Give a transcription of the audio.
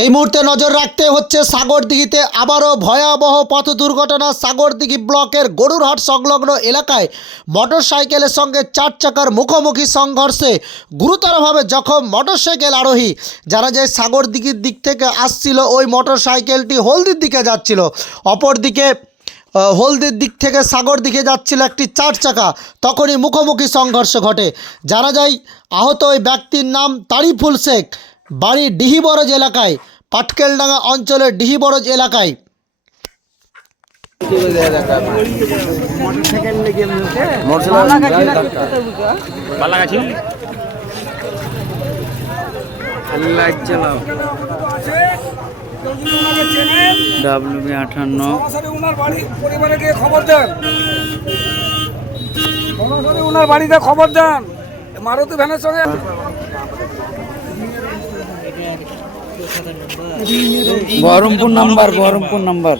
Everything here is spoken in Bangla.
এই মুহূর্তে নজর রাখতে হচ্ছে সাগরদিঘিতে আবারও ভয়াবহ পথ দুর্ঘটনা। সাগরদিঘি ব্লকের গরুরহাট সংলগ্ন এলাকায় মোটরসাইকেলের সঙ্গে চার চাকার মুখোমুখি সংঘর্ষে গুরুতরভাবে জখম মোটরসাইকেল আরোহী। যারা যে সাগরদিঘির দিক থেকে আসছিল, ওই মোটরসাইকেলটি হলদির দিকে যাচ্ছিল, অপরদিকে হলদির দিক থেকে সাগরদিঘি যাচ্ছিল একটি চার চাকা। তখনই মুখোমুখি সংঘর্ষ ঘটে। জানা যায় আহত ওই ব্যক্তির নাম তারিফুল শেখ, বাড়ি ডিহিবরজ এলাকায়, পাটকেলডাঙ্গা অঞ্চলের ডিহিবরজ এলাকায়। WB58 ওনার বাড়িতে খবর দেন। মারুতি ভ্যানের সঙ্গে বহরমপুর নাম্বার